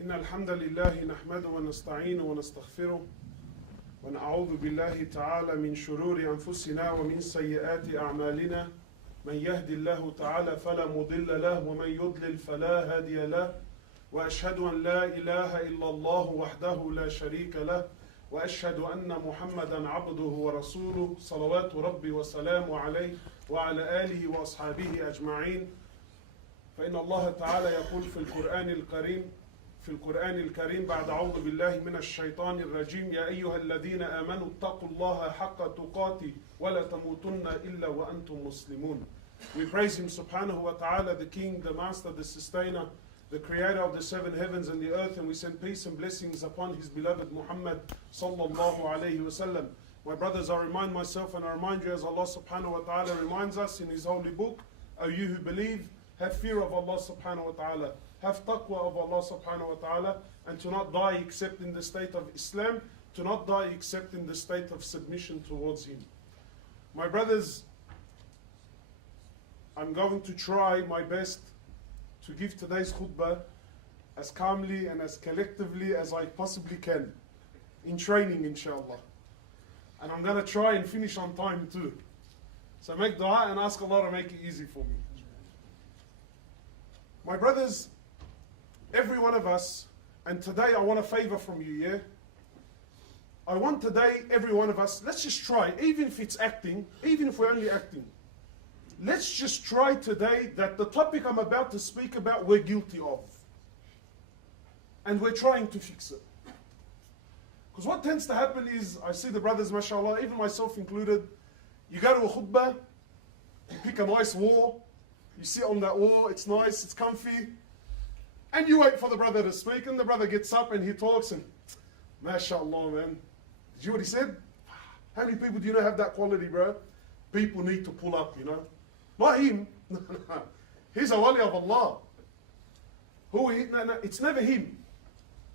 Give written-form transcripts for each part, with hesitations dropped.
إن الحمد لله نحمده ونستعينه ونستغفره ونعوذ بالله تعالى من شرور أنفسنا ومن سيئات أعمالنا من يهدي الله تعالى فلا مضل له ومن يضلل فلا هادي له وأشهد أن لا إله إلا الله وحده لا شريك له وأشهد أن محمدا عبده ورسوله صلوات ربي وسلامه عليه وعلى آله وأصحابه أجمعين. فإن الله تعالى يقول في القرآن الكريم بعد أعوذ بالله من الشيطان الرجيم يا أيها الذين آمنوا اتقوا الله حق تقاته ولا تموتن إلا وأنتم مسلمون. We praise Him subhanahu wa ta'ala, the King, the Master, the Sustainer, the Creator of the seven heavens and the earth, and we send peace and blessings upon His beloved Muhammad sallallahu alayhi wa sallam. My brothers, I remind myself and I remind you as Allah subhanahu wa ta'ala reminds us in His holy book, O you who believe, have fear of Allah subhanahu wa ta'ala, have taqwa of Allah subhanahu wa ta'ala, and to not die except in the state of Islam, to not die except in the state of submission towards Him. My brothers, I'm going to try my best to give today's khutbah as calmly and as collectively as I possibly can, in training inshallah. And I'm going to try and finish on time too. So make dua and ask Allah to make it easy for me. My brothers, every one of us, and today I want a favor from you, yeah? I want today, every one of us, let's just try, even if it's acting, even if we're only acting, let's just try today that the topic I'm about to speak about, we're guilty of. And we're trying to fix it. Because what tends to happen is, I see the brothers, mashallah, even myself included, you go to a khutbah, you pick a nice wall, you sit on that wall, it's nice, it's comfy, and you wait for the brother to speak, and the brother gets up and he talks, and mashallah, man. Did you hear what he said? How many people do you know have that quality, bro? People need to pull up, you know. Not him. He's a wali of Allah. No, it's never him.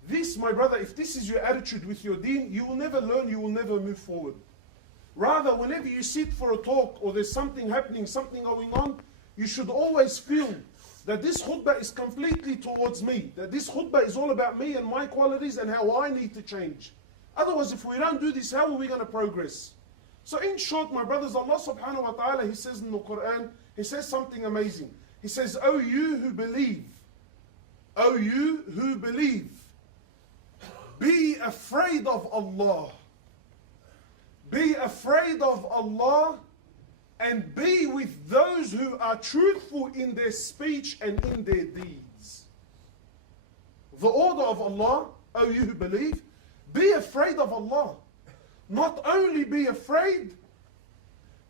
This, my brother, if this is your attitude with your deen, you will never learn, you will never move forward. Rather, whenever you sit for a talk or there's something happening, something going on, you should always feel that this khutbah is completely towards me. That this khutbah is all about me and my qualities and how I need to change. Otherwise, if we don't do this, how are we going to progress? So in short, my brothers, Allah subhanahu wa ta'ala, He says in the Quran, He says something amazing. He says, O you who believe, O you who believe, be afraid of Allah. Be afraid of Allah and be with those who are truthful in their speech and in their deeds. The order of Allah, O you who believe, be afraid of Allah. Not only be afraid,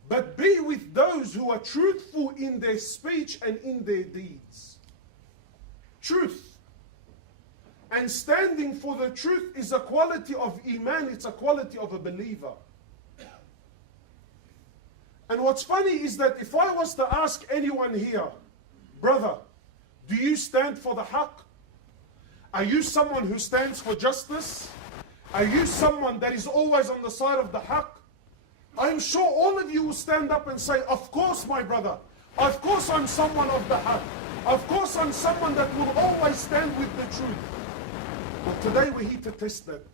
but be with those who are truthful in their speech and in their deeds. Truth. And standing for the truth is a quality of Iman, it's a quality of a believer. And what's funny is that if I was to ask anyone here, brother, do you stand for the haqq? Are you someone who stands for justice? Are you someone that is always on the side of the haqq? I'm sure all of you will stand up and say, of course, my brother, of course I'm someone of the haqq. Of course I'm someone that will always stand with the truth. But today we're here to test that.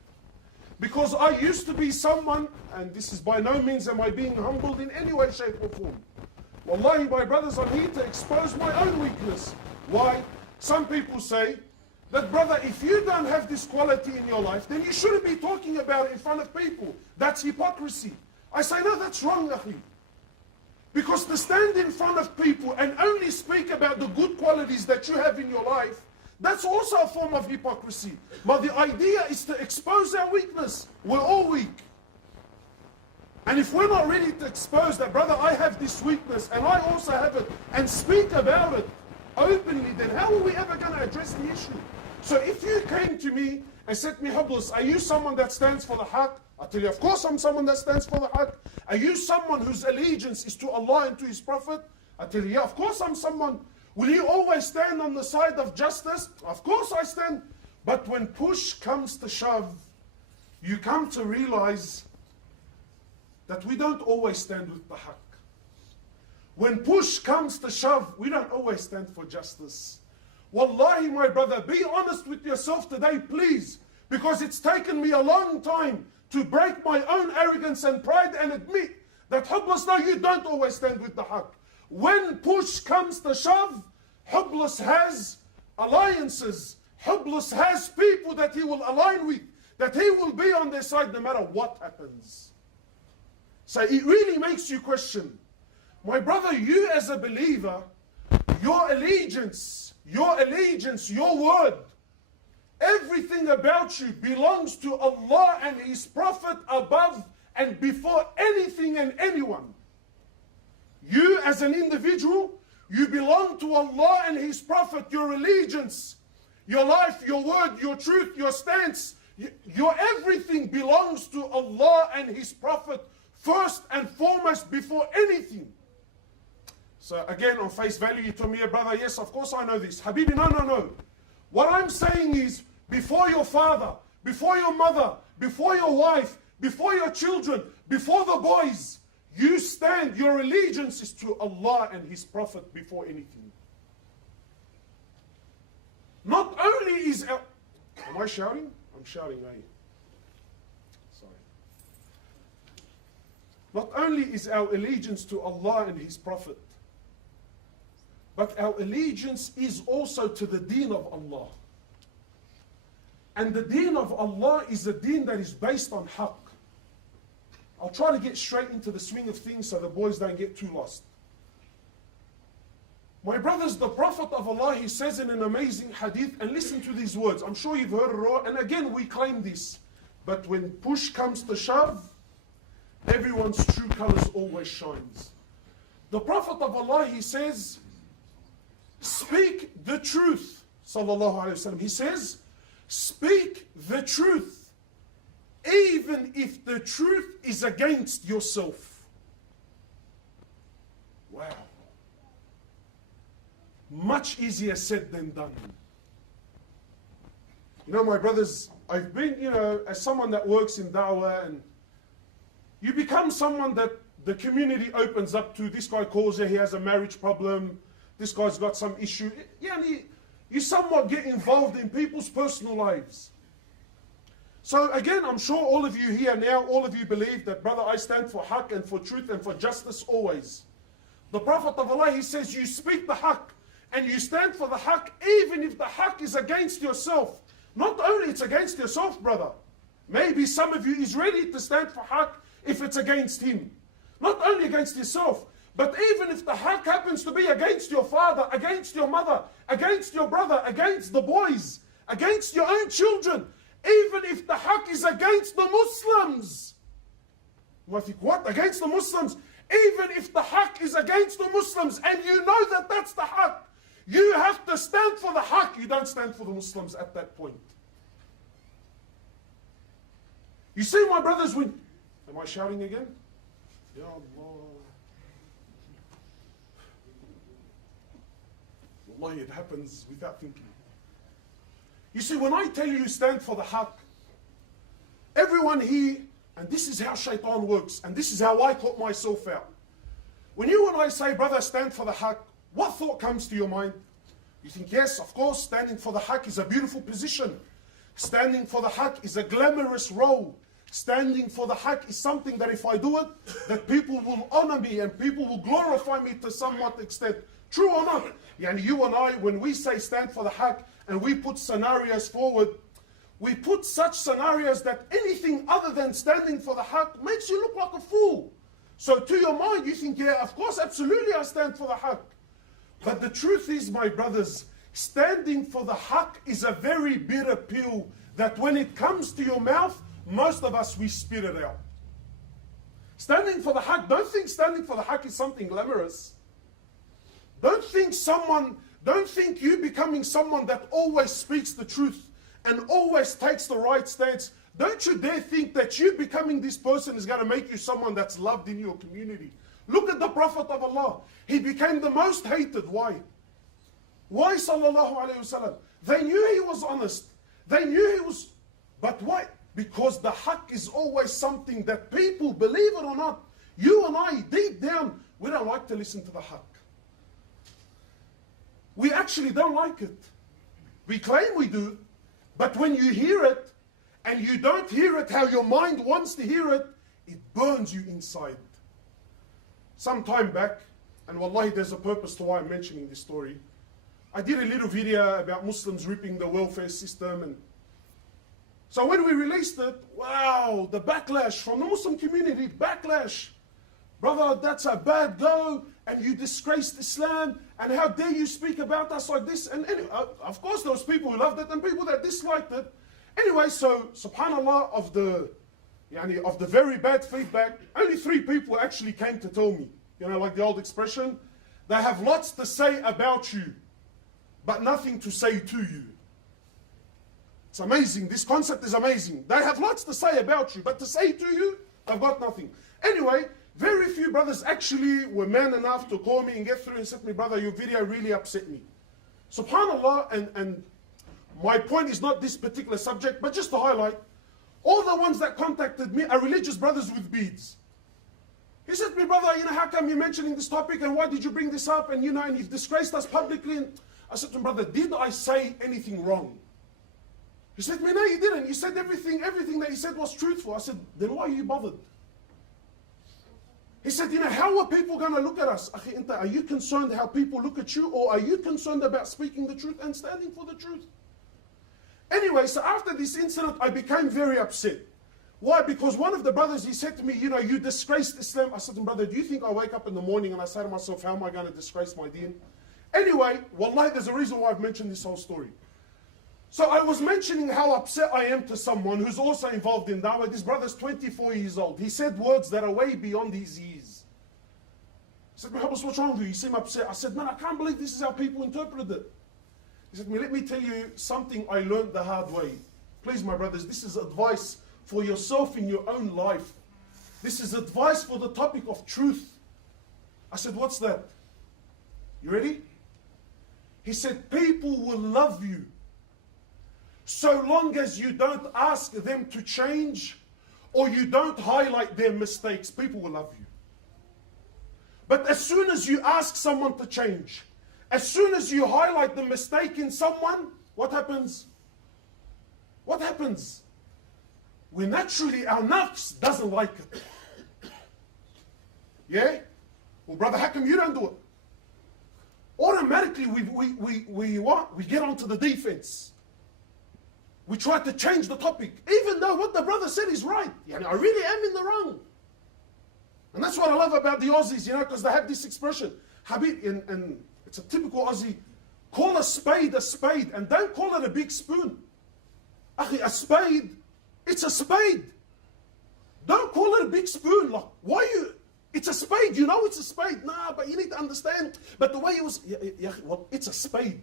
Because I used to be someone, and this is by no means am I being humbled in any way, shape or form. Wallahi, my brothers, I'm here to expose my own weakness. Why? Some people say that, brother, if you don't have this quality in your life, then you shouldn't be talking about it in front of people. That's hypocrisy. I say, no, that's wrong, akhi. Because to stand in front of people and only speak about the good qualities that you have in your life, that's also a form of hypocrisy. But the idea is to expose our weakness. We're all weak. And if we're not ready to expose that, brother, I have this weakness and I also have it, and speak about it openly, then how are we ever going to address the issue? So if you came to me and said to me, Hoblos, are you someone that stands for the haqq? I tell you, of course I'm someone that stands for the haqq. Are you someone whose allegiance is to Allah and to His Prophet? I tell you, yeah, of course I'm someone. Will you always stand on the side of justice? Of course I stand. But when push comes to shove, you come to realize that we don't always stand with the haqq. When push comes to shove, we don't always stand for justice. Wallahi, my brother, be honest with yourself today, please. Because it's taken me a long time to break my own arrogance and pride and admit that Hoblos, no, you don't always stand with the haqq. When push comes to shove, Hoblos has alliances. Hoblos has people that he will align with, that he will be on their side no matter what happens. So it really makes you question. My brother, you as a believer, your allegiance, your word, everything about you belongs to Allah and His Prophet above and before anything and anyone. You as an individual, you belong to Allah and His Prophet. Your allegiance, your life, your word, your truth, your stance, your everything belongs to Allah and His Prophet first and foremost before anything. So again, on face value, you told me, brother, yes, of course I know this. Habibi, no. What I'm saying is, before your father, before your mother, before your wife, before your children, before the boys, you stand, your allegiance is to Allah and His Prophet before anything. Not only is our... Am I shouting? I'm shouting, are you? Sorry. Not only is our allegiance to Allah and His Prophet, but our allegiance is also to the deen of Allah. And the deen of Allah is a deen that is based on haqq. I'll try to get straight into the swing of things so the boys don't get too lost. My brothers, the Prophet of Allah, he says in an amazing hadith, and listen to these words. I'm sure you've heard it all, and again we claim this. But when push comes to shove, everyone's true colors always shines. The Prophet of Allah, he says, speak the truth. Sallallahu Alaihi Wasallam. He says, speak the truth, even if the truth is against yourself. Wow. Much easier said than done. You know, my brothers, I've been, as someone that works in da'wah, and you become someone that the community opens up to. This guy calls you, he has a marriage problem. This guy's got some issue. Yeah, and you somewhat get involved in people's personal lives. So again, I'm sure all of you here now, all of you believe that, brother, I stand for haqq and for truth and for justice always. The Prophet of Allah, he says, you speak the haqq and you stand for the haqq even if the haqq is against yourself. Not only it's against yourself, brother. Maybe some of you is ready to stand for haqq if it's against him. Not only against yourself, but even if the haqq happens to be against your father, against your mother, against your brother, against the boys, against your own children, even if the haqq is against the Muslims. You might think, what? Against the Muslims? Even if the haqq is against the Muslims and you know that that's the haqq, you have to stand for the haqq. You don't stand for the Muslims at that point. You see, my brothers, when... Am I shouting again? Ya Allah. Wallahi, it happens without thinking. You see, when I tell you stand for the haqq, everyone here, and this is how shaitan works, and this is how I caught myself out. When you and I say, brother, stand for the haqq, what thought comes to your mind? You think, yes, of course, standing for the haqq is a beautiful position. Standing for the haqq is a glamorous role. Standing for the haqq is something that if I do it, that people will honor me and people will glorify me to somewhat extent. True or not? Yani you and I, when we say stand for the haqq and we put scenarios forward, we put such scenarios that anything other than standing for the haqq makes you look like a fool. So to your mind, you think, yeah, of course, absolutely I stand for the haqq. But the truth is, my brothers, standing for the haqq is a very bitter pill that when it comes to your mouth, most of us, we spit it out. Standing for the haqq, don't think standing for the haqq is something glamorous. Don't think you becoming someone that always speaks the truth and always takes the right stance. Don't you dare think that you becoming this person is going to make you someone that's loved in your community. Look at the Prophet of Allah. He became the most hated. Why? Why, sallallahu alayhi wasallam? They knew he was honest. They knew he was... But why? Because the haqq is always something that people, believe it or not, you and I, deep down, we don't like to listen to the haqq. We actually don't like it. We claim we do, but when you hear it, and you don't hear it how your mind wants to hear it, it burns you inside. Some time back, and wallahi there's a purpose to why I'm mentioning this story, I did a little video about Muslims ripping the welfare system, and so when we released it, wow, the backlash from the Muslim community, backlash. Brother, that's a bad go, and you disgraced Islam, and how dare you speak about us like this? And of course there was people who loved it and people that disliked it. Anyway, so subhanallah, of the very bad feedback, only 3 people actually came to tell me, you know, like the old expression, they have lots to say about you, but nothing to say to you. It's amazing. This concept is amazing. They have lots to say about you, but to say to you, they've got nothing. Anyway, very few brothers actually were man enough to call me and get through and said to me, brother, your video really upset me. SubhanAllah, and my point is not this particular subject, but just to highlight, all the ones that contacted me are religious brothers with beads. He said to me, brother, you know, how come you're mentioning this topic, and why did you bring this up, and you know, and you've disgraced us publicly. And I said to him, brother, did I say anything wrong? He said to me, no, you didn't. You said everything that you said was truthful. I said, then why are you bothered? He said, you know, how are people going to look at us? Are you concerned how people look at you, or are you concerned about speaking the truth and standing for the truth? Anyway, so after this incident, I became very upset. Why? Because one of the brothers, he said to me, you know, you disgraced Islam. I said to him, brother, do you think I wake up in the morning and I say to myself, how am I going to disgrace my deen? Anyway, wallahi, there's a reason why I've mentioned this whole story. So I was mentioning how upset I am to someone who's also involved in da'wah. This brother's 24 years old. He said words that are way beyond his years. He said, Hoblos, what's wrong with you? You seem upset. I said, man, I can't believe this is how people interpret it. He said to me, let me tell you something I learned the hard way. Please, my brothers, this is advice for yourself in your own life. This is advice for the topic of truth. I said, what's that? You ready? He said, people will love you so long as you don't ask them to change or you don't highlight their mistakes. People will love you. But as soon as you ask someone to change, as soon as you highlight the mistake in someone, what happens? What happens? We naturally, our nafs doesn't like it. Yeah? Well, brother, how come you don't do it? Automatically, we get onto the defense. We try to change the topic, even though what the brother said is right. I really am in the wrong. And that's what I love about the Aussies, you know, because they have this expression. Habib, and it's a typical Aussie, call a spade, and don't call it a big spoon. Akhi, a spade, it's a spade. Don't call it a big spoon. Like, why you? It's a spade, you know it's a spade. Nah, but you need to understand. But the way it was, well, it's a spade.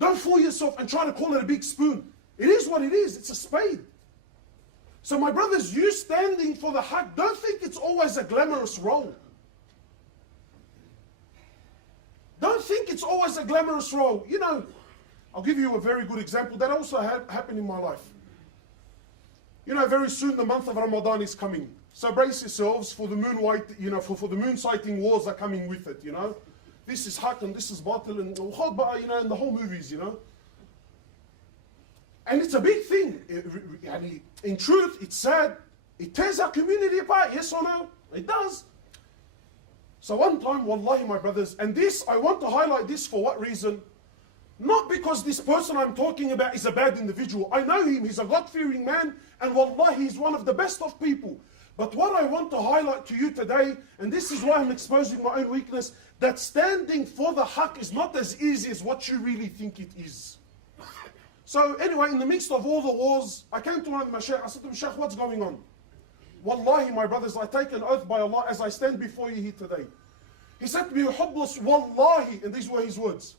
Don't fool yourself and try to call it a big spoon. It is what it is. It's a spade. So my brothers, you standing for the haq, don't think it's always a glamorous role. Don't think it's always a glamorous role. You know, I'll give you a very good example that also happened in my life. You know, very soon the month of Ramadan is coming. So brace yourselves for the moon white, you know, for the moon sighting wars are coming with it, you know. This is haq and this is batil and you know, and the whole movies, you know. And it's a big thing. In truth, it's sad. It tears our community apart, yes or no? It does. So one time, wallahi, my brothers, and this, I want to highlight this for what reason? Not because this person I'm talking about is a bad individual. I know him, he's a God-fearing man, and wallahi, he's one of the best of people. But what I want to highlight to you today, and this is why I'm exposing my own weakness, that standing for the haq is not as easy as what you really think it is. So anyway, in the midst of all the wars, I came to one of my shaykh, I said to him, Shaykh, what's going on? Wallahi, my brothers, I take an oath by Allah as I stand before you here today. He said to me, Hoblos, wallahi, and these were his words.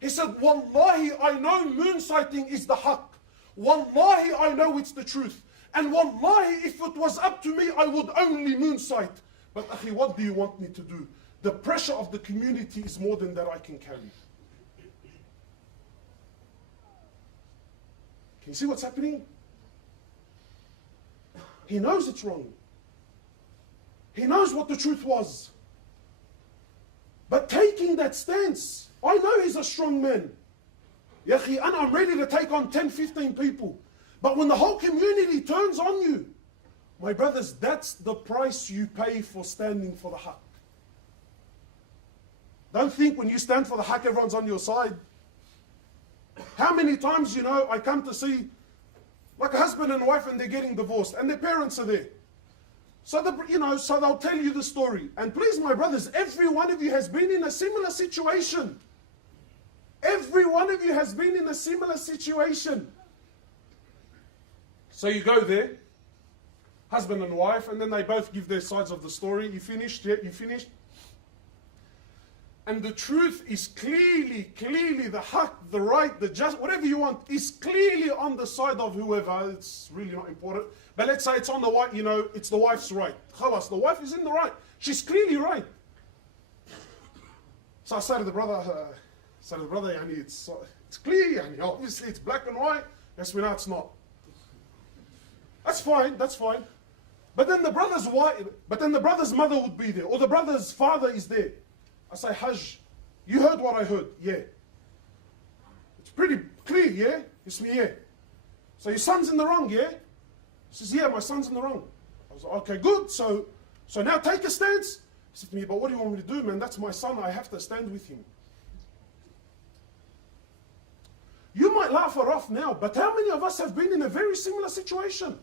He said, wallahi, I know moon sighting is the haq. Wallahi, I know it's the truth. And wallahi, if it was up to me, I would only moon sight. But akhi, what do you want me to do? The pressure of the community is more than that I can carry. Can you see what's happening? He knows it's wrong. He knows what the truth was. But taking that stance, I know he's a strong man. Ya akhi, I'm ready to take on 10, 15 people. But when the whole community turns on you, my brothers, that's the price you pay for standing for the haqq. Don't think when you stand for the haqq, everyone's on your side. How many times, I come to see like a husband and wife and they're getting divorced and their parents are there. So, so they'll tell you the story. And please, my brothers, every one of you has been in a similar situation. Every one of you has been in a similar situation. So you go there, husband and wife, and then they both give their sides of the story. You finished? Yeah, you finished? And the truth is clearly the haqq, the right, the just, whatever you want, is clearly on the side of whoever. It's really not important. But let's say it's on the wife, it's the wife's right. Khalas, the wife is in the right. She's clearly right. So I say to the brother, yani, it's clear, yani, obviously it's black and white. Yes, we know it's not. That's fine. But then the brother's mother would be there, or the brother's father is there. I say, Hajj, you heard what I heard? Yeah. It's pretty clear, yeah? It's me, yeah. So your son's in the wrong, yeah? He says, yeah, my son's in the wrong. I was like, okay, good. So now take a stance. He said to me, but what do you want me to do, man? That's my son. I have to stand with him. You might laugh her off now, but how many of us have been in a very similar situation?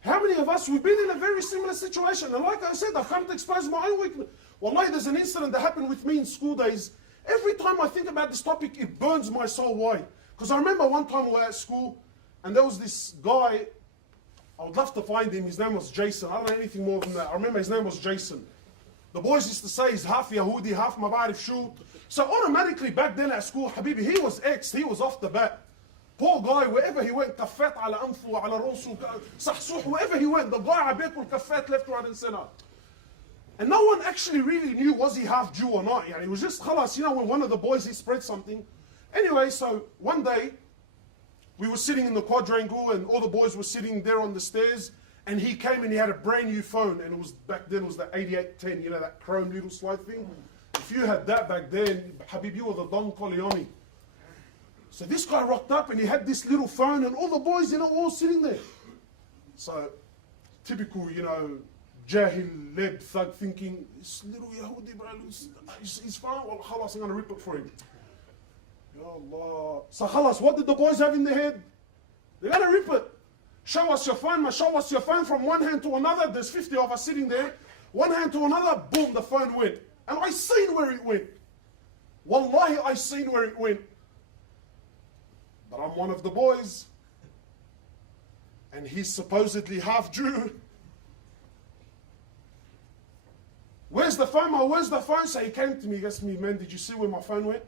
How many of us, we've been in a very similar situation? And like I said, I've come to expose my own weakness. Wallahi, there's an incident that happened with me in school days. Every time I think about this topic, it burns my soul. Why? Because I remember one time we were at school, and there was this guy, I would love to find him, his name was Jason. I don't know anything more than that. I remember his name was Jason. The boys used to say he's half Yahudi, half Mabarif Shu. So automatically back then at school, Habibi, he was he was off the bat. Poor guy, wherever he went, kaffat ala anfu, ala rosu, sahsuh, wherever he went, the guy abekul kaffat left, right and center. And no one actually really knew was he half Jew or not. It was just khalas, when one of the boys, he spread something. Anyway, so one day, we were sitting in the quadrangle and all the boys were sitting there on the stairs, and he came and he had a brand new phone, and it was back then it was the 8810, that chrome little slide thing. If you had that back then, Habib, you were the Don Corleone. So this guy rocked up and he had this little phone and all the boys, all sitting there. So, typical, Jahil, led thug thinking, this little Yahudi, bro, he's fine, well, khalas, I'm going to rip it for him. Ya Allah. So khalas, what did the boys have in their head? They're going to rip it. Show us your phone, show us your phone from one hand to another. There's 50 of us sitting there. One hand to another, boom, the phone went. And I seen where it went. Wallahi, I seen where it went. But I'm one of the boys. And he's supposedly half Jew. Where's the phone? Where's the phone? So he came to me, he asked me, man, did you see where my phone went?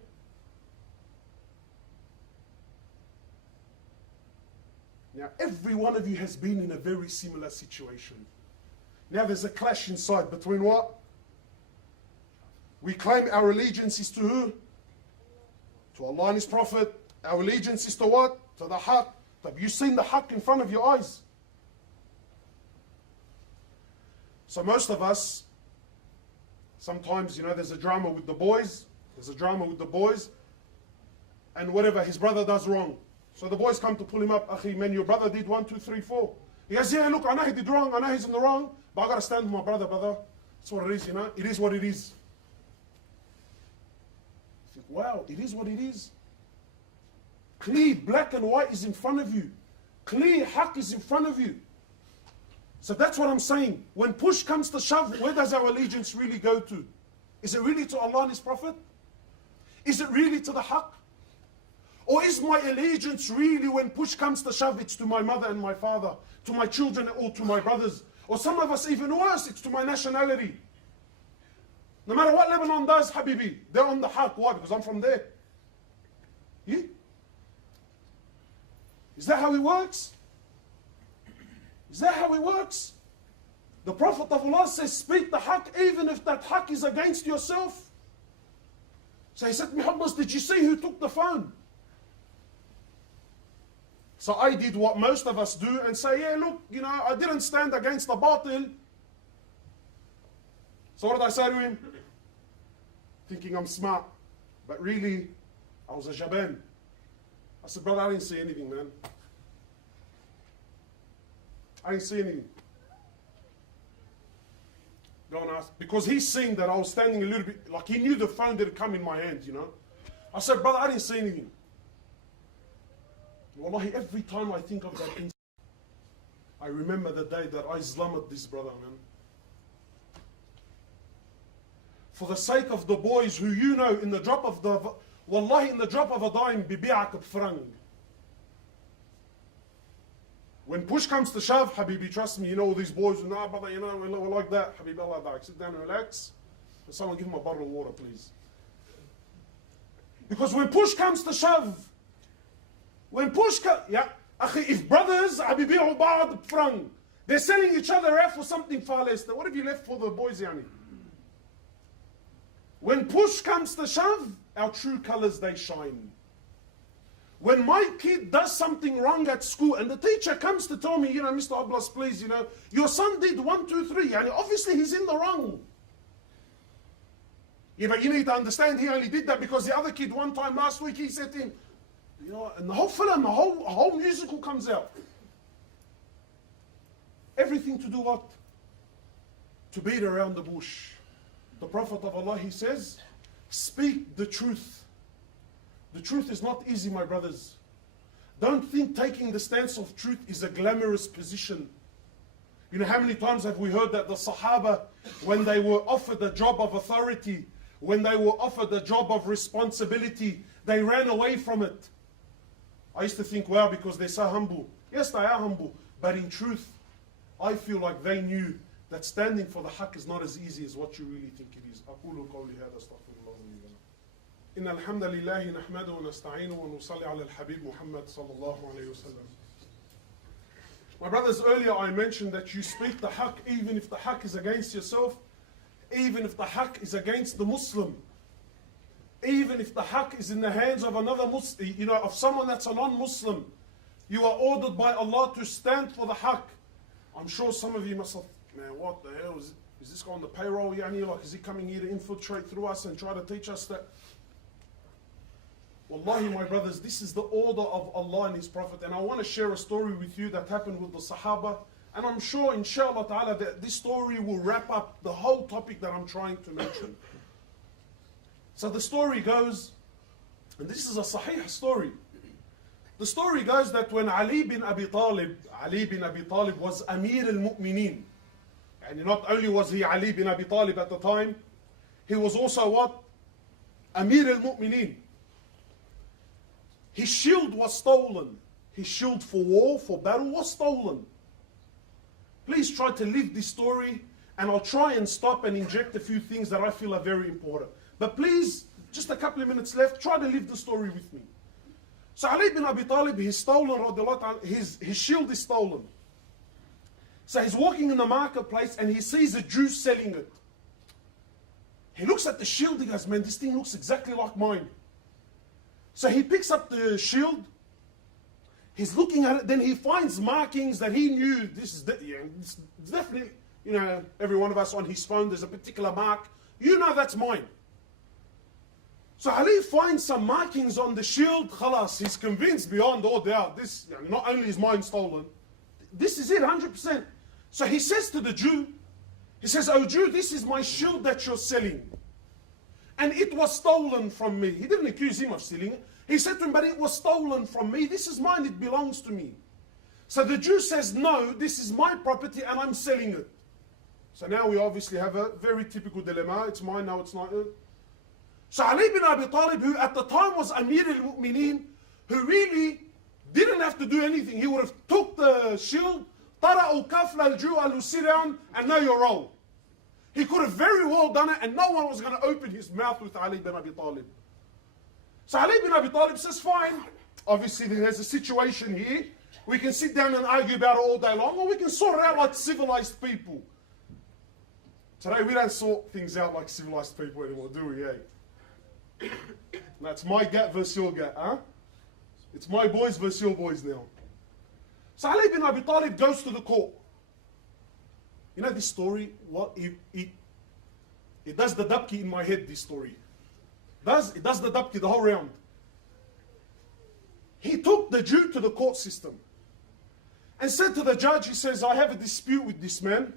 Now, every one of you has been in a very similar situation. Now, there's a clash inside between what? We claim our allegiance is to who? To Allah and His Prophet. Our allegiance is to what? To the haqq. Have you seen the haqq in front of your eyes? So most of us, sometimes, there's a drama with the boys. And whatever, his brother does wrong. So the boys come to pull him up. Akhi, man, your brother did 1, 2, 3, 4. He goes, yeah, look, I know he did wrong. I know he's in the wrong. But I got to stand with my brother. That's what it is, It is what it is. You think, wow, it is what it is. Clear black and white is in front of you. Clear haqq is in front of you. So that's what I'm saying. When push comes to shove, where does our allegiance really go to? Is it really to Allah and His Prophet? Is it really to the haqq? Or is my allegiance really, when push comes to shove, it's to my mother and my father, to my children or to my brothers? Or some of us even worse, it's to my nationality. No matter what Lebanon does, Habibi, they're on the haqq. Why? Because I'm from there. Yeah? Is that how it works? Is that how it works? The Prophet of Allah says, speak the haqq even if that haqq is against yourself. So he said to me, Hoblos, did you see who took the phone? So I did what most of us do and say, yeah, look, I didn't stand against the batil. So what did I say to him? Thinking I'm smart. But really, I was a jaban. I said, brother, I didn't see anything, man. I didn't see anything. Go and ask. Because he's seen that I was standing a little bit, like he knew the phone didn't come in my hand, you know. I said, brother, I didn't see anything. Wallahi, every time I think of that incident, I remember the day that I Islamed this brother, man. For the sake of the boys who you know, in the drop of the, wallahi, in the drop of a dime, bibi'ak b'frang. When push comes to shove, Habibi, trust me, you know all these boys, nah, brother, you know, we're like that. Habibi, Allah dak. Sit down and relax. And someone give him a bottle of water, please. Because when push comes to shove, when push comes, yeah, akhi, if brothers, Habibi, ba'ad b'frang, they're selling each other out for something far less. What have you left for the boys, yani? When push comes to shove, our true colors, they shine. When my kid does something wrong at school and the teacher comes to tell me, you know, Mr. Hoblos, please, you know, your son did 1, 2, 3, and obviously he's in the wrong. You know, you need to understand he only did that because the other kid one time last week, he said to him, you know, and the whole film, a whole musical comes out. Everything to do what? To beat around the bush. The Prophet of Allah, he says, speak the truth. The truth is not easy, my brothers. Don't think taking the stance of truth is a glamorous position. You know, how many times have we heard that the Sahaba, when they were offered a job of authority, when they were offered a job of responsibility, they ran away from it. I used to think, wow, because they're so humble. Yes, they are humble. But in truth, I feel like they knew that standing for the haqq is not as easy as what you really think it is. أقول قولي هذا استغفر الله لي ولكم. إن الحمد لله نحمده ونستعينه ونصلي على الحبيب محمد صلى الله عليه وسلم. My brothers, earlier I mentioned that you speak the haqq even if the haqq is against yourself, even if the haqq is against the Muslim, even if the haqq is in the hands of another Muslim, you know, of someone that's a non-Muslim. You are ordered by Allah to stand for the haqq. I'm sure some of you must have, man, what the hell is this guy on the payroll? Yani, like, is he coming here to infiltrate through us and try to teach us that? Wallahi, my brothers, this is the order of Allah and His Prophet. And I want to share a story with you that happened with the Sahaba. And I'm sure, inshallah ta'ala, that this story will wrap up the whole topic that I'm trying to mention. So the story goes, and this is a sahih story. The story goes that when Ali bin Abi Talib was Amir al-Mu'mineen. And not only was he Ali bin Abi Talib at the time, he was also what? Amir al-Mu'mineen. His shield was stolen. His shield for war, for battle, was stolen. Please try to live this story, and I'll try and stop and inject a few things that I feel are very important. But please, just a couple of minutes left, try to live the story with me. So Ali bin Abi Talib, he's stolen, his shield is stolen. So he's walking in the marketplace and he sees a Jew selling it. He looks at the shield, he goes, man, this thing looks exactly like mine. So he picks up the shield, he's looking at it, then he finds markings that he knew, it's definitely, you know, every one of us on his phone, there's a particular mark, you know that's mine. So Ali finds some markings on the shield, khalas, he's convinced beyond all doubt, this, not only is mine stolen, this is it, 100%. So he says to the Jew, he says, oh Jew, this is my shield that you're selling. And it was stolen from me. He didn't accuse him of stealing it. He said to him, but it was stolen from me. This is mine, it belongs to me. So the Jew says, no, this is my property and I'm selling it. So now we obviously have a very typical dilemma. It's mine, now it's not. So Ali bin Abi Talib, who at the time was Amir al-Mu'mineen, who really didn't have to do anything. He would have took the shield, tara'u kafla al-Jew, sit down and know your role. He could have very well done it and no one was going to open his mouth with Ali bin Abi Talib. So Ali bin Abi Talib says, fine. Obviously there's a situation here. We can sit down and argue about it all day long, or we can sort it out like civilized people. Today we don't sort things out like civilized people anymore, do we, eh? That's my gap versus your gap, huh? It's my boys versus your boys now. So Ali bin Abi Talib goes to the court. You know this story, what it does the dabki in my head, this story. He does the dabki the whole round. He took the Jew to the court system and said to the judge, he says, I have a dispute with this man.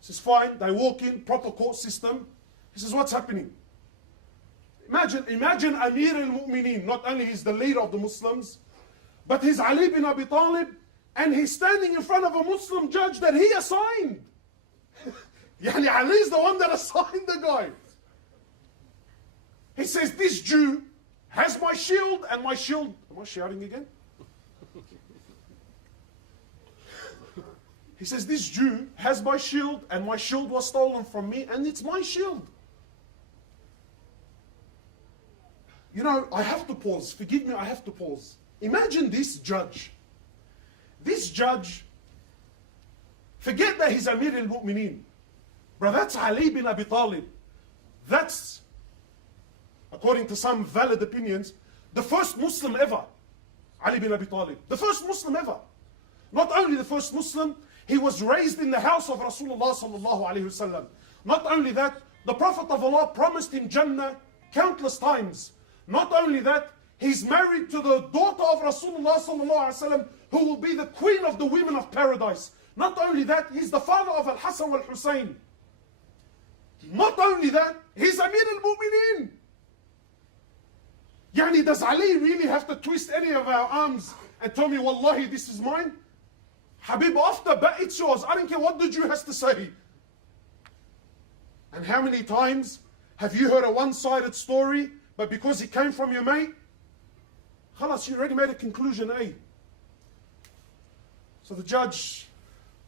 He says, fine. They walk in, proper court system. He says, what's happening? Imagine Amir al-Mu'mineen, not only he's the leader of the Muslims, but he's Ali bin Abi Talib, and he's standing in front of a Muslim judge that he assigned. Yani Ali's the one that assigned the guy. He says, this Jew has my shield and my shield. Am I shouting again? He says, this Jew has my shield and my shield was stolen from me and it's my shield. You know, I have to pause. Forgive me, I have to pause. Imagine this judge. This judge, forget that he's Amir al-Mu'mineen. Bro, that's Ali bin Abi Talib. That's, according to some valid opinions, the first Muslim ever. Ali bin Abi Talib. The first Muslim ever. Not only the first Muslim, he was raised in the house of Rasulullah sallallahu alayhi wasallam. Not only that, the Prophet of Allah promised him Jannah countless times. Not only that, he's married to the daughter of Rasulullah sallallahu alayhi wasallam, who will be the queen of the women of paradise. Not only that, he's the father of Al-Hasan wal-Hussein. Not only that, he's Amir al-Mu'mineen. Yani, does Ali really have to twist any of our arms and tell me, Wallahi, this is mine? Habib, off the bat, it's yours. I don't care what the Jew has to say. And how many times have you heard a one-sided story, but because it came from your mate, khalas, you already made a conclusion, eh? So the judge,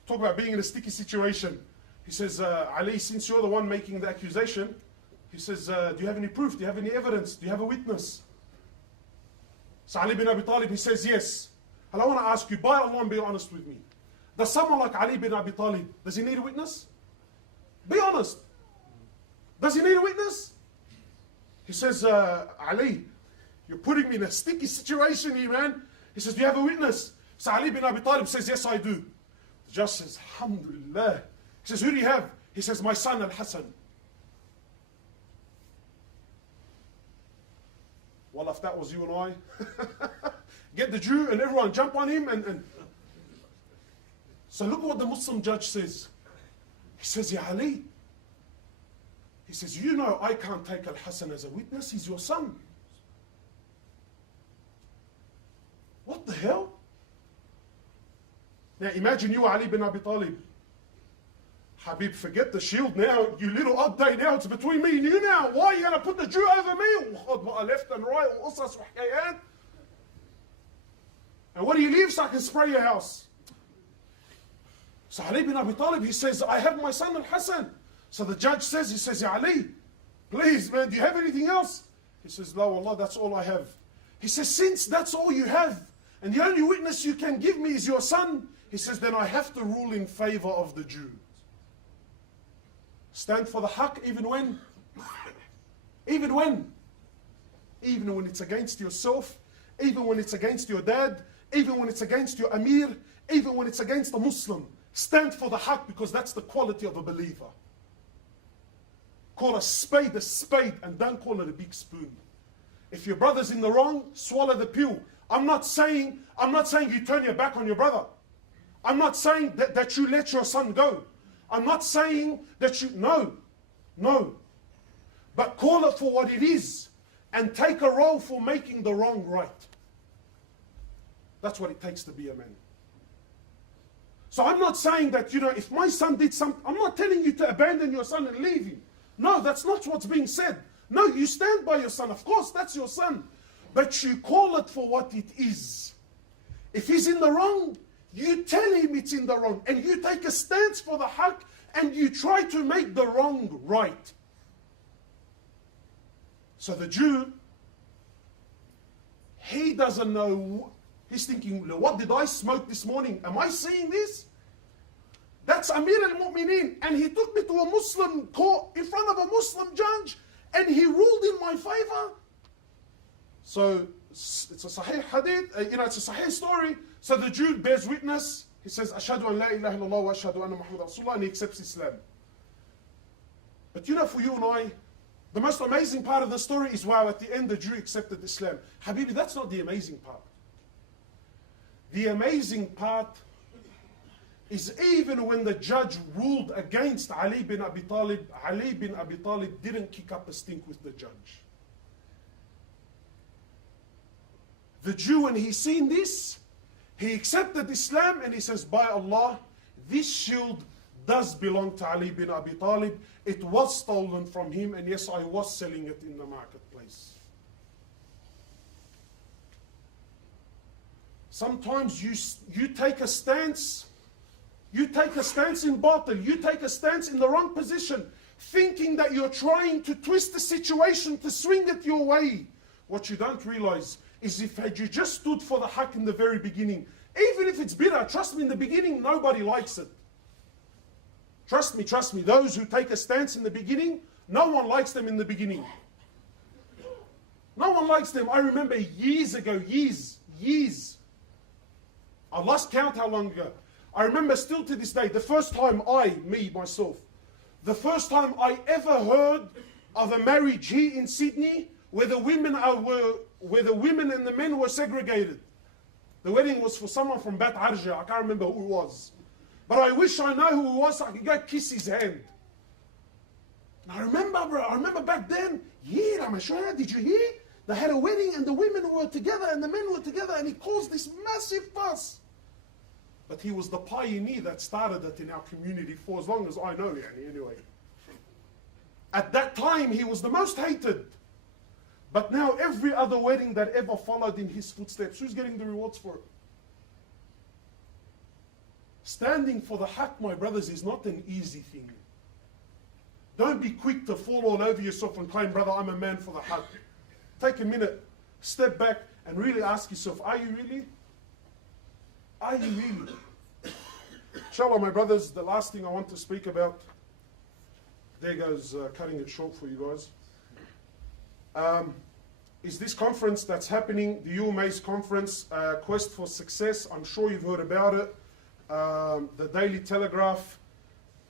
talk about being in a sticky situation. He says, Ali, since you're the one making the accusation, he says, do you have any proof? Do you have any evidence? Do you have a witness? So Ali bin Abi Talib, he says, yes. And I want to ask you, by Allah, and be honest with me. Does someone like Ali bin Abi Talib, does he need a witness? Be honest. Does he need a witness? He says, Ali, you're putting me in a sticky situation here, man. He says, do you have a witness? So Ali bin Abi Talib says, yes, I do. The judge says, Alhamdulillah. He says, who do you have? He says, my son Al-Hasan. Well, if that was you and I, get the Jew and everyone jump on him and... So look what the Muslim judge says. He says, Ya Ali, he says, you know I can't take Al-Hasan as a witness, he's your son. What the hell? Now imagine you, Ali bin Abi Talib. Habib, forget the shield now, you little odd day now, it's between me and you now. Why are you going to put the Jew over me? Left and right, and what do you leave so I can spray your house? So Ali bin Abi Talib, he says, I have my son Al-Hasan. So the judge says, he says, Ya Ali, please man, do you have anything else? He says, no, Allah, that's all I have. He says, since that's all you have, and the only witness you can give me is your son, he says, then I have to rule in favor of the Jew. Stand for the haqq even when? Even when? Even when it's against yourself, even when it's against your dad, even when it's against your Amir, even when it's against a Muslim. Stand for the haqq, because that's the quality of a believer. Call a spade, and don't call it a big spoon. If your brother's in the wrong, swallow the pill. I'm not saying you turn your back on your brother. I'm not saying that you let your son go. I'm not saying that you, no. But call it for what it is and take a role for making the wrong right. That's what it takes to be a man. So I'm not saying that, if my son did something, I'm not telling you to abandon your son and leave him. No, that's not what's being said. No, you stand by your son. Of course, that's your son. But you call it for what it is. If he's in the wrong, you tell him it's in the wrong. And you take a stance for the haqq and you try to make the wrong right. So the Jew, he doesn't know. He's thinking, what did I smoke this morning? Am I seeing this? That's Amir al-Mu'mineen. And he took me to a Muslim court in front of a Muslim judge and he ruled in my favor. So it's a sahih hadith, it's a sahih story. So the Jew bears witness. He says, Ashhadu an la ilaha illallah wa ashhadu anna Muhammad Rasulullah, and he accepts Islam. But for you and I, The most amazing part of the story is, wow, at the end the Jew accepted Islam. Habibi, that's not the amazing part. The amazing part is even when the judge ruled against Ali bin Abi Talib didn't kick up a stink with the judge. The Jew, when he seen this, he accepted Islam and he says, by Allah, this shield does belong to Ali bin Abi Talib. It was stolen from him, and yes, I was selling it in the marketplace. Sometimes you take a stance. You take a stance in batil. You take a stance in the wrong position, thinking that you're trying to twist the situation to swing it your way. What you don't realize is if had you just stood for the haqq in the very beginning, even if it's bitter, trust me, in the beginning, nobody likes it. Trust me, those who take a stance in the beginning, no one likes them in the beginning. No one likes them. I remember years ago, years. I lost count how long ago. I remember still to this day, the first time myself, the first time I ever heard of a marriage here in Sydney where the women and the men were segregated. The wedding was for someone from Bat Arja. I can't remember who it was. But I wish I know who it was so I could go kiss his hand. And I remember back then, Ramashaya, did you hear? They had a wedding and the women were together and the men were together and he caused this massive fuss. But he was the pioneer that started it in our community for as long as I know, anyway. At that time, he was the most hated. But now every other wedding that ever followed in his footsteps, who's getting the rewards for it? Standing for the haqq, my brothers, is not an easy thing. Don't be quick to fall all over yourself and claim, brother, I'm a man for the haqq. Take a minute, step back and really ask yourself, are you really? Are you really? Inshallah, my brothers, the last thing I want to speak about, there goes cutting it short for you guys, is this conference that's happening, the UMA's conference, Quest for Success. I'm sure you've heard about it. The Daily Telegraph,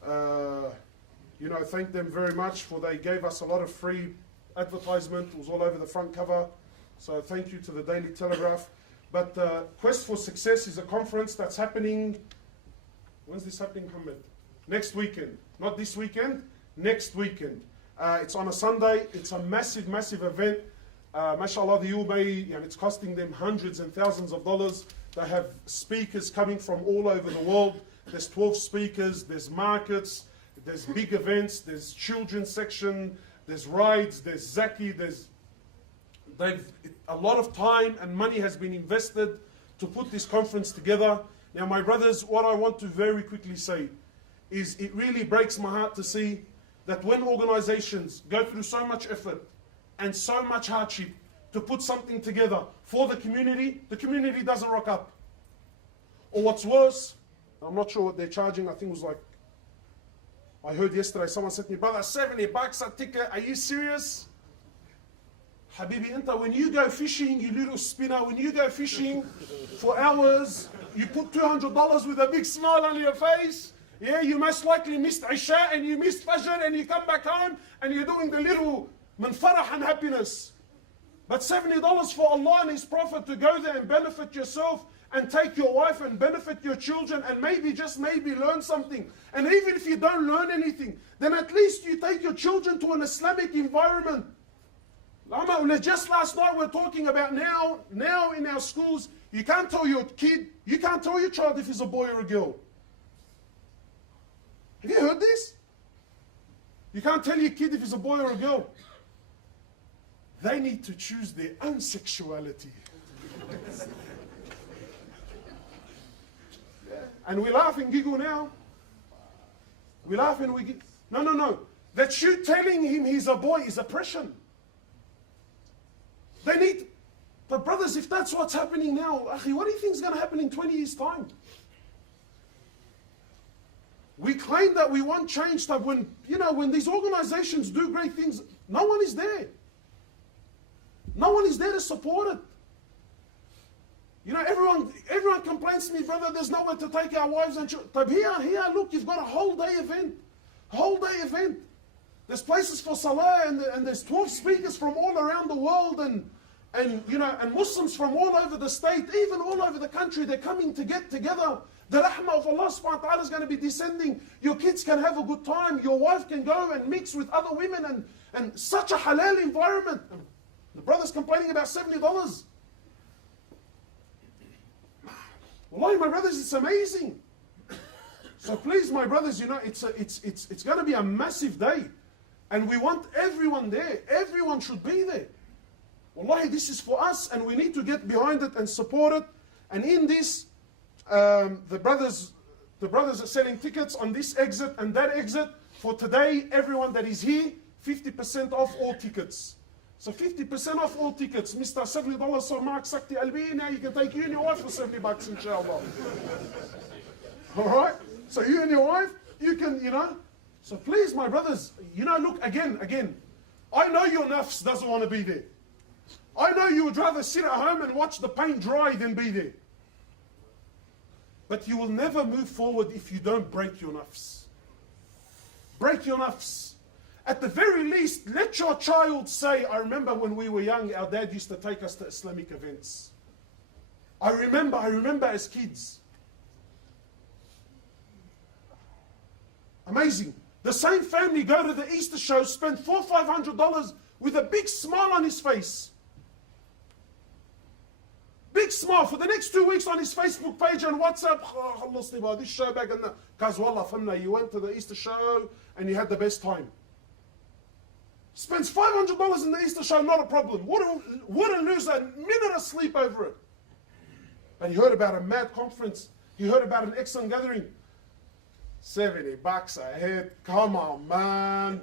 thank them very much for they gave us a lot of free advertisement. It was all over the front cover. So thank you to the Daily Telegraph. But Quest for Success is a conference that's happening. When's this happening, Mohamed? Next weekend. Not this weekend, next weekend. It's on a Sunday. It's a massive, massive event. MashaAllah, the UMA, it's costing them hundreds and thousands of dollars. They have speakers coming from all over the world. There's 12 speakers, there's markets, there's big events, there's children's section, there's rides, there's Zaki, a lot of time and money has been invested to put this conference together. Now, my brothers, what I want to very quickly say is it really breaks my heart to see that when organizations go through so much effort and so much hardship to put something together for the community doesn't rock up. Or what's worse, I'm not sure what they're charging, I think it was like, I heard yesterday someone said to me, brother, $70 a ticket, are you serious? Habibi, when you go fishing, you little spinner, when you go fishing for hours, you put $200 with a big smile on your face. Yeah, you most likely missed Isha and you missed Fajr and you come back home and you're doing the little manfarah and happiness. But $70 for Allah and His Prophet to go there and benefit yourself and take your wife and benefit your children and maybe, just maybe, learn something. And even if you don't learn anything, then at least you take your children to an Islamic environment. Just last night we're talking about now in our schools, you can't tell your kid, you can't tell your child if he's a boy or a girl. Have you heard this? You can't tell your kid if he's a boy or a girl. They need to choose their own sexuality. And we laugh and giggle now. We laugh and we giggle. No. That you telling him he's a boy is oppression. They need, but brothers, if that's what's happening now, what do you think is going to happen in 20 years' time? We claim that we want change, that when these organizations do great things, no one is there. No one is there to support it. Everyone complains to me, brother, there's nowhere to take our wives and children. But here, look, you've got a whole day event. There's places for salah, and there's 12 speakers from all around the world, and Muslims from all over the state, even all over the country. They're coming to get together. The rahmah of Allah subhanahu wa ta'ala is going to be descending. Your kids can have a good time. Your wife can go and mix with other women, and such a halal environment. The brother's complaining about $70. Wallahi, my brothers, it's amazing. So please, my brothers, it's going to be a massive day. And we want everyone there. Everyone should be there. Wallahi, this is for us, and we need to get behind it and support it. And in this, the brothers are selling tickets on this exit and that exit. For today, everyone that is here, 50% off all tickets. So 50% off all tickets. Mr. $70, so Mark Sakti Albi, now you can take you and your wife for $70, inshallah. Alright? So you and your wife, you can, So please, my brothers, look, again, I know your nafs doesn't want to be there. I know you would rather sit at home and watch the paint dry than be there. But you will never move forward if you don't break your nafs. Break your nafs. At the very least, let your child say, I remember when we were young, our dad used to take us to Islamic events. I remember as kids. Amazing. The same family go to the Easter show, spend $400 or $500 with a big smile on his face. Big smile for the next 2 weeks on his Facebook page and WhatsApp. Oh, this show back in the... Because wallah, famna, you went to the Easter show and you had the best time. Spends $500 in the Easter show, not a problem. Wouldn't lose a minute of sleep over it. And you heard about a mad conference. You heard about an excellent gathering. $70 a head. Come on, man.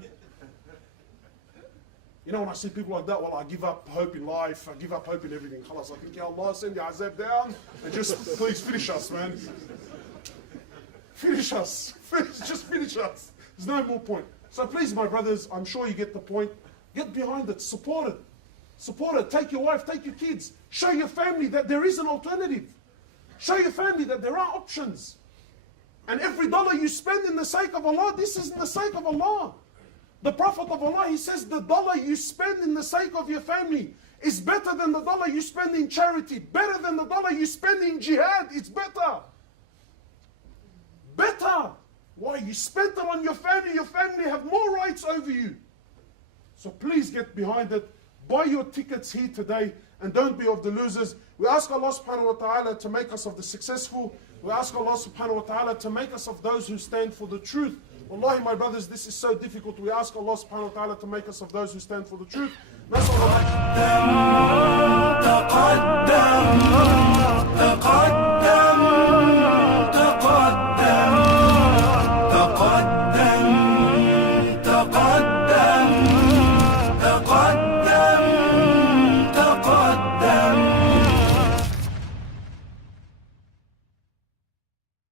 When I see people like that, well, I give up hope in life. I give up hope in everything. Khalas, I think, Ya Allah, send your azab down and just please finish us, man. Finish us. Just finish us. There's no more point. So please, my brothers, I'm sure you get the point. Get behind it. Support it. Support it. Take your wife. Take your kids. Show your family that there is an alternative. Show your family that there are options. And every dollar you spend in the sake of Allah, this is in the sake of Allah. The Prophet of Allah, he says the dollar you spend in the sake of your family is better than the dollar you spend in charity. Better than the dollar you spend in jihad. It's better. Better. Why? You spent it on your family. Your family have more rights over you. So please get behind it. Buy your tickets here today and don't be of the losers. We ask Allah subhanahu wa ta'ala to make us of the successful. We ask Allah subhanahu wa ta'ala to make us of those who stand for the truth. Wallahi, my brothers, this is so difficult. We ask Allah subhanahu wa ta'ala to make us of those who stand for the truth. نسأل الله